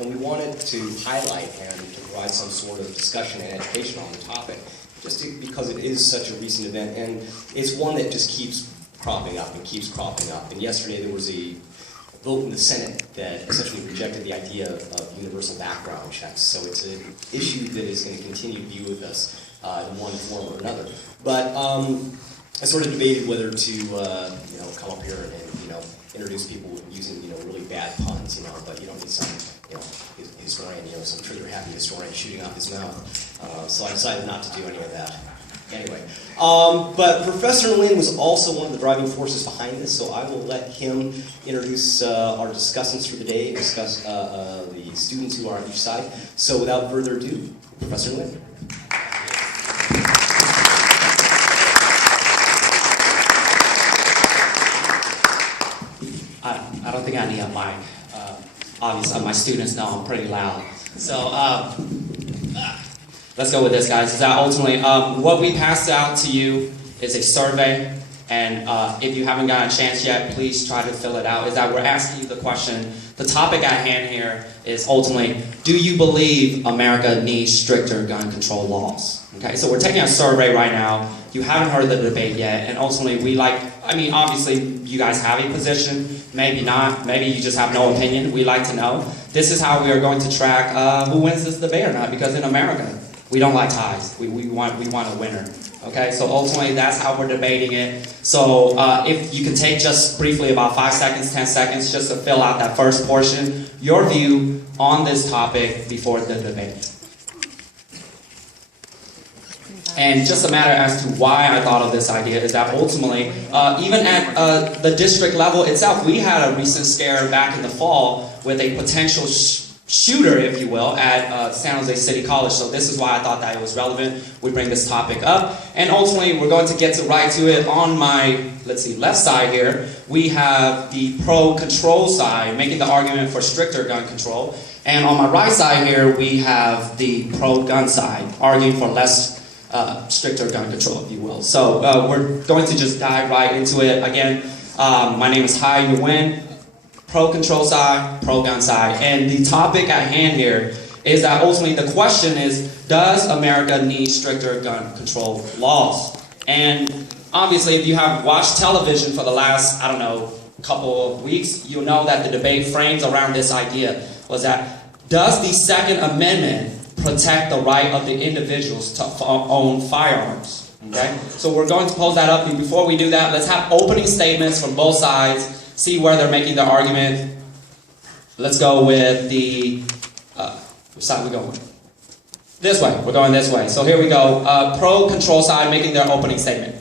And we wanted to highlight and to provide some sort of discussion and education on the topic, because it is such a recent event, and it's one that just keeps cropping up and keeps cropping up. And yesterday there was a vote in the Senate that essentially rejected the idea of universal background checks. So it's an issue that is going to continue to be with us in one form or another. But I sort of debated whether to come up here and introduce people using really bad puns, but you don't need some historian, some trigger-happy historian shooting off his mouth. So I decided not to do any of that. Anyway, but Professor Lin was also one of the driving forces behind this, so I will let him introduce our discussants for the day, discuss the students who are on each side. So without further ado, Professor Lin. I don't think I need a mic. Obviously, my students know I'm pretty loud. So let's go with this, guys. Is that ultimately what we passed out to you is a survey, and if you haven't gotten a chance yet, please try to fill it out. Is that we're asking you the question. The topic at hand here is ultimately, do you believe America needs stricter gun control laws? Okay, so we're taking a survey right now. You haven't heard the debate yet, and ultimately obviously you guys have a position, maybe not, maybe you just have no opinion. We like to know. This is how we are going to track who wins this debate or not, because in America, we don't like ties. We want a winner. Okay, so ultimately that's how we're debating it. So if you can take just briefly about 5 seconds, 10 seconds, just to fill out that first portion, your view on this topic before the debate. And just a matter as to why I thought of this idea is that ultimately, even at the district level itself, we had a recent scare back in the fall with a potential shooter, if you will, at San Jose City College. So this is why I thought that it was relevant. We bring this topic up. And ultimately, we're going to get right to it. On my, left side here, we have the pro-control side, making the argument for stricter gun control. And on my right side here, we have the pro-gun side, arguing for less stricter gun control, if you will. So we're going to just dive right into it. Again, my name is Hai Nguyen. Pro-control side, pro-gun side. And the topic at hand here is that ultimately the question is, does America need stricter gun control laws? And obviously, if you have watched television for the last, couple of weeks, you'll know that the debate frames around this idea was that, does the Second Amendment protect the right of the individuals to own firearms? Okay? So we're going to pose that up. And before we do that, let's have opening statements from both sides. See where they're making their argument. Let's go with the, which side are we going with? This way, we're going this way. So here we go. Pro-control side making their opening statement.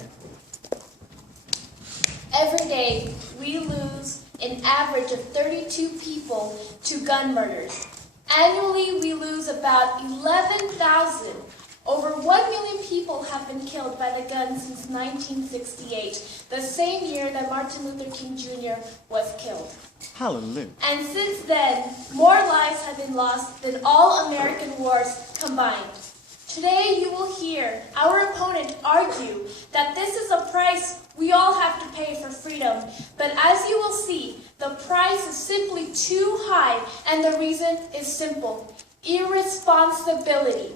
Every day, we lose an average of 32 people to gun murders. Annually, we lose about 11,000. Over 1 million people have been killed by the gun since 1968, the same year that Martin Luther King Jr. was killed. Hallelujah. And since then, more lives have been lost than all American wars combined. Today, you will hear our opponent argue that this is a price we all have to pay for freedom. But as you will see, the price is simply too high, and the reason is simple: irresponsibility.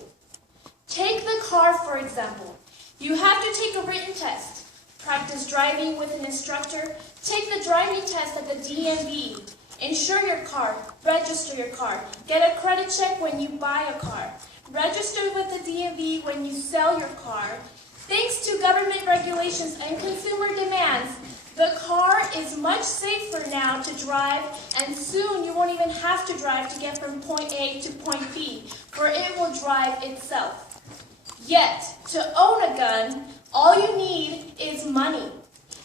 Take the car, for example. You have to take a written test, practice driving with an instructor, take the driving test at the DMV, insure your car, register your car, get a credit check when you buy a car, register with the DMV when you sell your car. Thanks to government regulations and consumer demands, the car is much safer now to drive, and soon you won't even have to drive to get from point A to point B, for it will drive itself. Yet, to own a gun, all you need is money.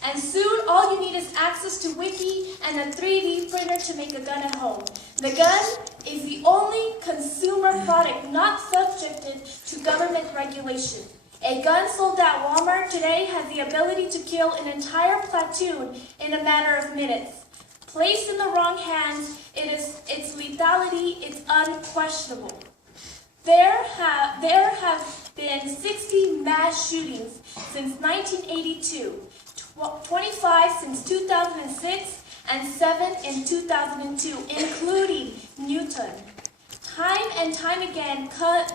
And soon, all you need is access to Wiki and a 3D printer to make a gun at home. The gun is the only consumer product not subjected to government regulation. A gun sold at Walmart today has the ability to kill an entire platoon in a matter of minutes. Placed in the wrong hands, its lethality is unquestionable. There have been 60 mass shootings since 1982, 25 since 2006, and 7 in 2002, including Newton. and time again,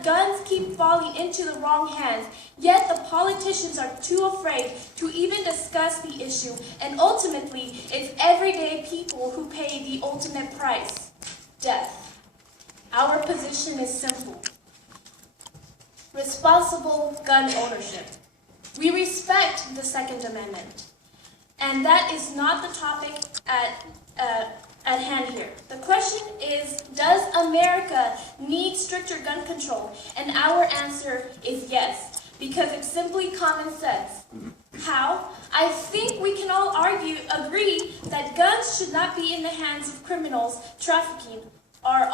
guns keep falling into the wrong hands, yet the politicians are too afraid to even discuss the issue, and ultimately, it's everyday people who pay the ultimate price: death. Our position is simple: responsible gun ownership. We respect the Second Amendment, and that is not the topic at hand here. The question is, does America need stricter gun control? And our answer is yes, because it's simply common sense. How? I think we can all agree that guns should not be in the hands of criminals. Trafficking are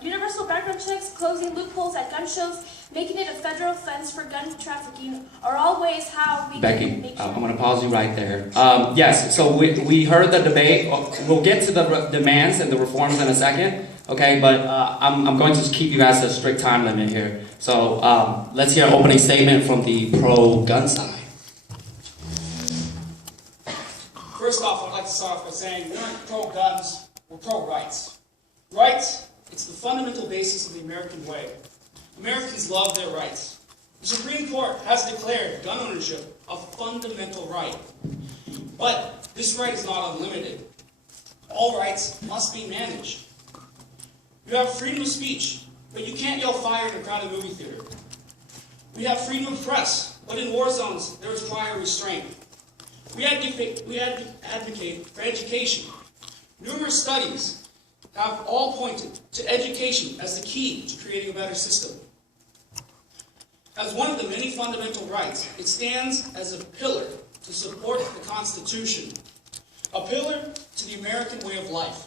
universal background checks, closing loopholes at gun shows, making it a federal offense for gun trafficking are all ways how we can make sure. I'm going to pause you right there. Yes, so we heard the debate. We'll get to the demands and the reforms in a second, okay? But I'm going to keep you guys to a strict time limit here. So let's hear an opening statement from the pro-gun side. First off, I'd like to start off by saying we're not pro-guns, we're pro-rights. Rights, it's the fundamental basis of the American way. Americans love their rights. The Supreme Court has declared gun ownership a fundamental right. But this right is not unlimited. All rights must be managed. You have freedom of speech, but you can't yell fire in a crowded movie theater. We have freedom of press, but in war zones there is prior restraint. We advocate for education. Numerous studies have all pointed to education as the key to creating a better system. As one of the many fundamental rights, it stands as a pillar to support the Constitution, a pillar to the American way of life.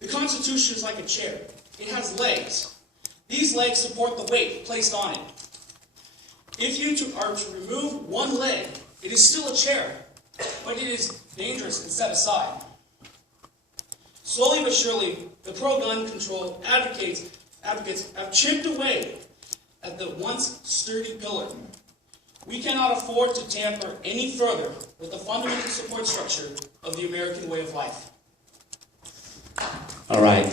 The Constitution is like a chair. It has legs. These legs support the weight placed on it. If you are to remove one leg, it is still a chair, but it is dangerous and set aside. Slowly but surely, the pro-gun control advocates have chipped away at the once sturdy pillar. We cannot afford to tamper any further with the fundamental support structure of the American way of life. All right,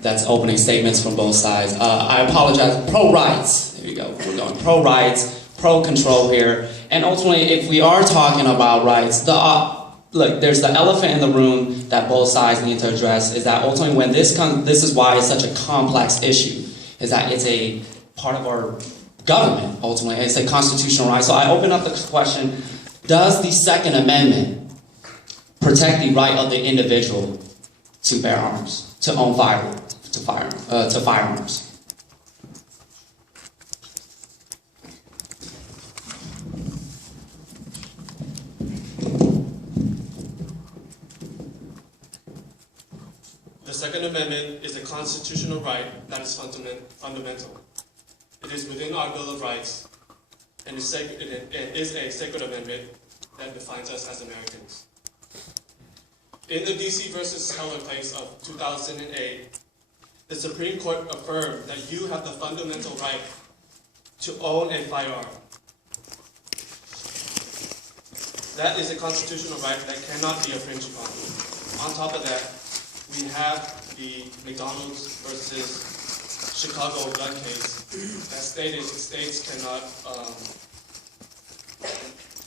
that's opening statements from both sides. I apologize. Pro-rights. There you go. We're going pro-rights, pro-control here. And ultimately, if we are talking about rights, look, there's the elephant in the room that both sides need to address, is that ultimately when this is why it's such a complex issue, is that it's a part of our government, ultimately. It's a constitutional right. So I open up the question, does the Second Amendment protect the right of the individual to bear arms, to own firearms? The Second Amendment is a constitutional right that is fundamental. It is within our Bill of Rights, and it is a sacred amendment that defines us as Americans. In the D.C. versus Heller case of 2008, the Supreme Court affirmed that you have the fundamental right to own a firearm. That is a constitutional right that cannot be infringed upon. On top of that, we have the McDonald's versus Chicago gun case that stated states cannot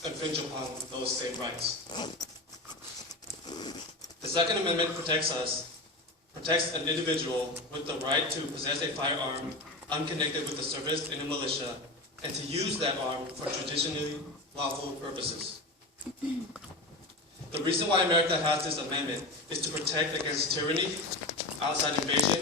infringe upon those same rights. The Second Amendment protects an individual with the right to possess a firearm unconnected with the service in a militia and to use that arm for traditionally lawful purposes. The reason why America has this amendment is to protect against tyranny, outside invasion,